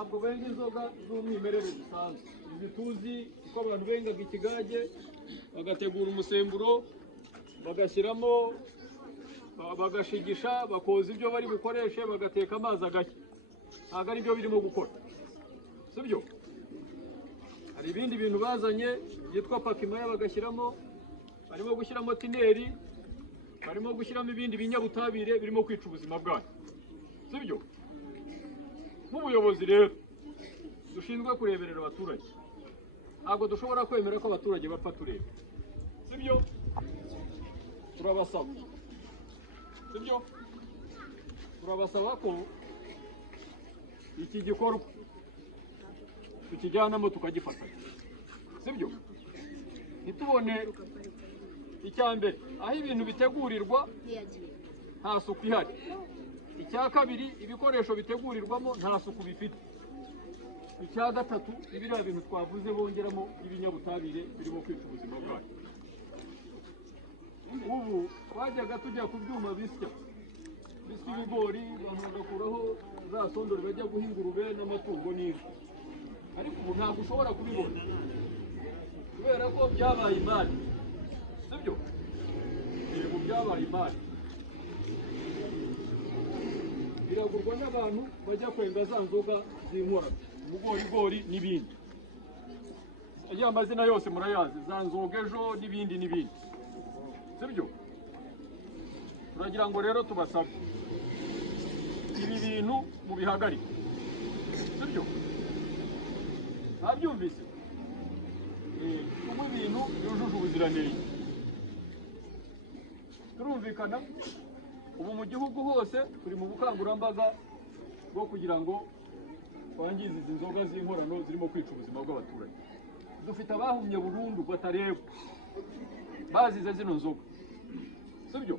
ntabwo benga inzoga z'umwimerere zisanzwe izi tuzi uko abantu bengaga ikigage bagategura umusemburo bagashyiramo bagashigisha bakoza ibyo bari bukoreshe bagateka amazi agashya ntabwo ari byo birimo gukora sibyo hari ibindi bintu bazanye byitwa pakimaya bagashyiramo barimo gushyiramo tineri barimo gushyiramo ibindi binyabutabire birimo kwica ubuzima bwacu sibyo nk'ubuyobozi rero dushinzwe kureberera abaturage ntabwo dushobora kwemera ko abaturage bapfa tureba sibyo turabasaba sibyo turabasaba ko iki gikorwa tukijyanamo tukagifatanya sibyo ntitubone icyambere aho ibintu bitegurirwa nta suku ihari icya kabiri ibikoresho bitegurirwamo nta suku bifite icya gatatu ibiriya bintu twavuze bongeramo ibinyabutabire birimo kwica ubuzima bwacu ubu twajyaga tujya ku byuma bisya ibigori abantu bagakuraho za sondori bajya guha ingurube n'amatungo n'inka ariko ubu ntabwo ushobora kubibona kubera ko byabaye imari sibyo yego byabaye imari biragurwa n'abantu bajya kwenga za nzoga z'inkorano umugorigori n'ibindi aya mazina yose murayazi za nzoga ejo n'ibindi sibyo turagira ngo rero tubasabe ibi bintu mu bihagarike sibyo ntabyumvise ubu ibintu byujuje ubuziranenge turumvikana ubu mu gihugu hose turi mu bukangurambaga bwo kugira ngo twangize izi nzoga z'inkorano zirimo kwica ubuzima bw'abaturage dufite abahumye burundu batareba bazize zino nzoga sibyo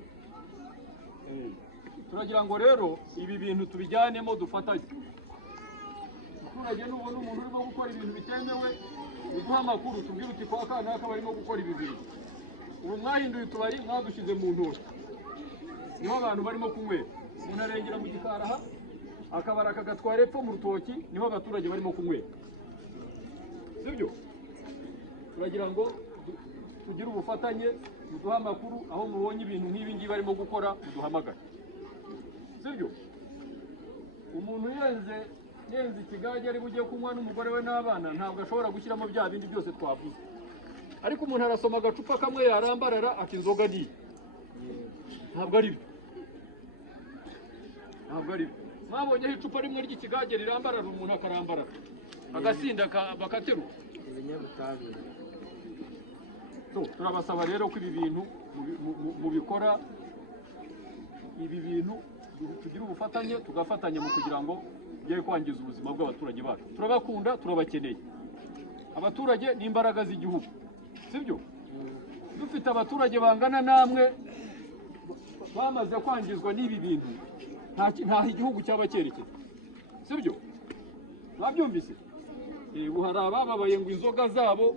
turagira ngo rero ibi bintu tubijyanemo dufatanye umuturage nubona umuntu urimo gukora ibintu bitemewe uduha amakuru tubwire uti kwa kanaka barimo gukora ibi bintu ubu mwahinduye utubari mwadushyize mu ntoki niho abantu barimo kunywera umuntu arengera mu gikaraha akabara akagatwara epfo mu rutoki niho abaturage barimo kunywera sibyo turagira ngo tugire ubufatanye muduha amakuru aho mubonye ibintu nk'ibi ngibi barimo gukora muduhamagare sibyo umuntu yenze ikigage ari bujye kunywa n'umugore we n'abana ntabwo ashobora gushyiramo bya bindi byose twavuze ariko umuntu arasoma agacupa kamwe yarambarara ati inzoga ni ntabwo ari byo mwabonyeho icupa rimwe ry'ikigage rirambarara umuntu akarambarara agasinda bakaterura turabasaba rero ko ibi bintu mubikora ibi bintu tugira ubufatanye tugafatanya mu kugira ngo bye kwangiza ubuzima bw'abaturage bacu turabakunda turabakeneye abaturage ni imbaraga z'igihugu sibyo dufite abaturage bangana namwe bamaze kwangizwa n'ibi bintu nta igihugu cyaba cyerekeye sibyo babyumvise ubu hari abababaye ngo inzoga zabo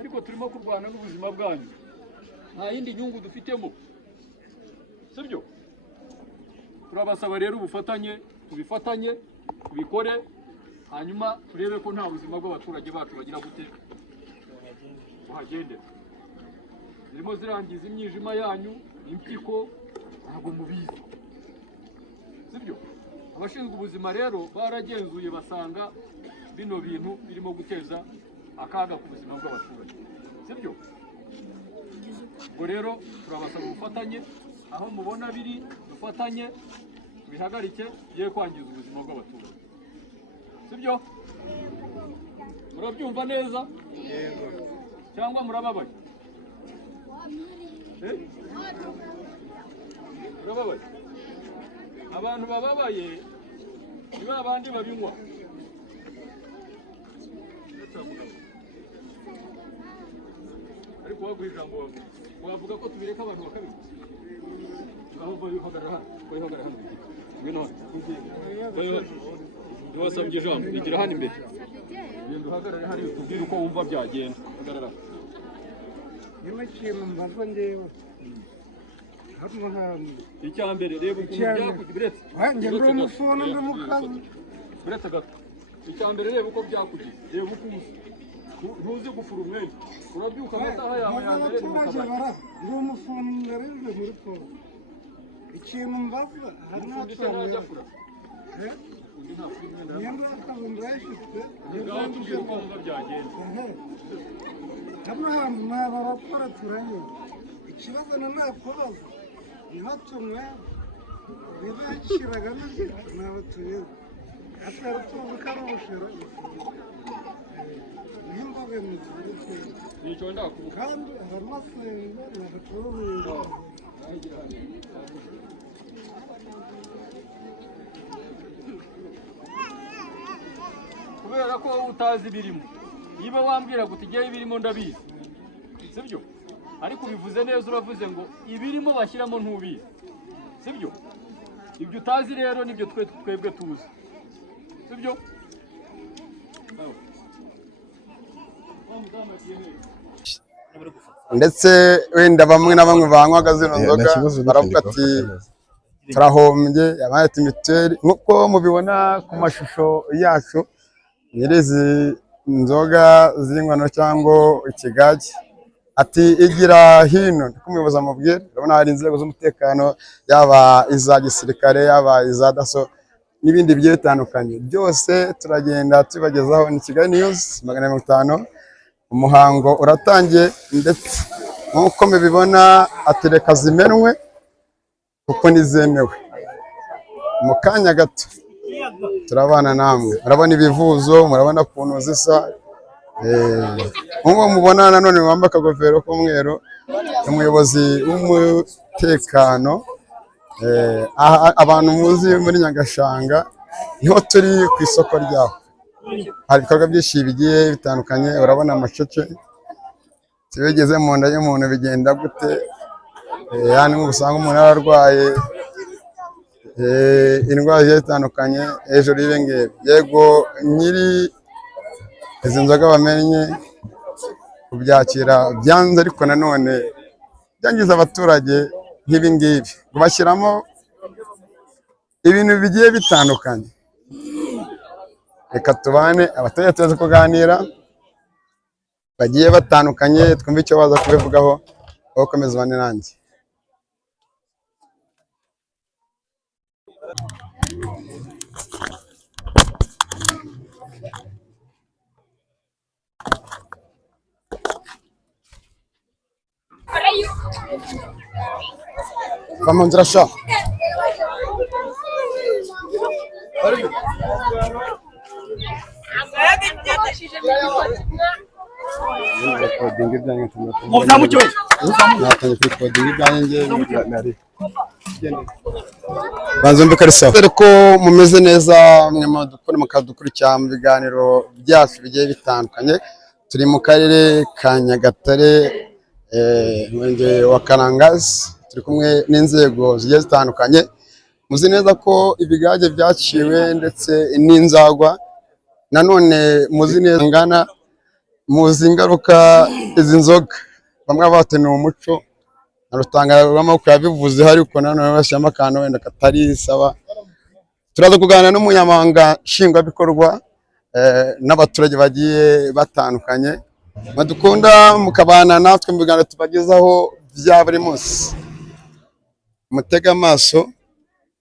ariko turimo kurwana n'ubuzima bwanyu nta yindi nyungu dufitemo sibyo turabasaba rero ubufatanye tubifatanye tubikore hanyuma turebe ko nta buzima bw'abaturage bacu bagira gute buhagendera zirimo zirangiza imyijima yanyu impyiko ntabwo mubizi sibyo abashinzwe ubuzima rero baragenzuye basanga bino bintu birimo guteza akaga ku buzima bw'abaturage sibyo ubwo rero turabasaba ubufatanye aho mubona biri dufatanye bihagarike bye kwangiza ubuzima bw'abaturage sibyo murabyumva neza yego cyangwa murababaye murababaye abantu bababaye ni babandi babinywa ariko waguha ijambo wavuga ko tubireka abantu bakabiri aho bihagarara hano ngwino hano wasabye ijambo igira hano imbere genda uhagarare hariya tubwire uko wumva byagenda hagarara niba kintu mbaza ndewe icyambere reba ukuntu byakugiretse wanjye ndi umusona ndi mukazi biretse gato icyambere reba uko byakugize, reba uko usa, ntuzi gufura umwenda, urabyuka amasaha yawe ya mbere ni mu kabari. Ndi umufundi narize muri Kongo. Ikintu mbaza hari n'atwara Niendo akazi ndayifite hano hantu naba bakora turanye ikibazo nakubaza niho tumwe bibashiraga nabo tubizi atwara tuzi ko ari ubushera nimboga nicyo ndakuvuga kandi hari masenga nagacuruza kubera ko utazi ibirimo, niba wambwira ngo tujye ibirimo ndabizi, sibyo? Ariko ubivuze neza, uravuze ngo ibirimo bashyiramo ntubizi, sibyo? Ibyo utazi rero nibyo twebwe tuzi, sibyo? ndetse wenda bamwe na bamwe banywaga zino nzoga baravuga ati turahombye, abandi ati mituweli, nk'uko mubibona ku mashusho yacu nyirizi inzoga z'inkwano cyangwa ikigage, ati igira hino, niko umuyobozi amubwira. Urabona hari inzego z'umutekano, yaba iza gisirikare, yaba iza daso n'ibindi bigiye bitandukanye, byose turagenda tubagezaho. Ni Kigali News 450, umuhango uratangiye, ndetse nk'uko mubibona atereka zimenwe kuko nizemewe. Mu kanya gato turabana namwe, murabona ibivuzo, murabona ukuntu zisa. Nk'uwo mubona nanone wambaye akagofero k'umweru, umuyobozi w'umutekano. Abantu muzi muri Nyagashanga niho turi ku isoko ryaho, hari ibikorwa byinshi bigiye bitandukanye. Urabona amasheke, tibigeze mu nda y'umuntu bigenda gute? Yani nk'ubusanga umuntu ararwaye indwara zigiye zitandukanye hejuru y'ibi ngibi. Yego nyiri izi nzoga bamenye kubyakira byanze, ariko nanone byangiza abaturage nk'ibi ngibi, bashyiramo ibintu bigiye bitandukanye. Reka tubane abaturage tuze kuganira bagiye batandukanye, twumve icyo baza kubivugaho. Wowe komeza ubane nanjye. Vamos nzira sha. Bazumve karisa ko mumeze neza, mwe mukadukurikira mu biganiro byacu bigiye bitandukanye. Turi mu karere ka Nyagatare, umurenge wa Karangazi, turi kumwe n'inzego zigiye zitandukanye. Muzi neza ko ibigage byaciwe ndetse n'inzagwa, nanone muzi neza ngana, muzi ingaruka izi nzoga bamwe batenuye umuco na Rutangarama ko yabivuze, ariko nanone bashyiramo akantu wenda katari saba. Turaza kuganira n'umunyamabanga nshingwabikorwa n'abaturage bagiye batandukanye, badukunda mukabana natwe mu biganiro tubagezaho bya buri munsi. Mutega amaso,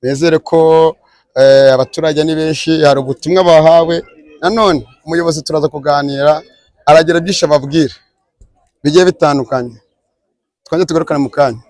bezere ko abaturage ni benshi, hari ubutumwa bahawe. Nanone umuyobozi turaza kuganira, aragira byinshi ababwira bigiye bitandukanye. Twanje tugarukana mu kanya.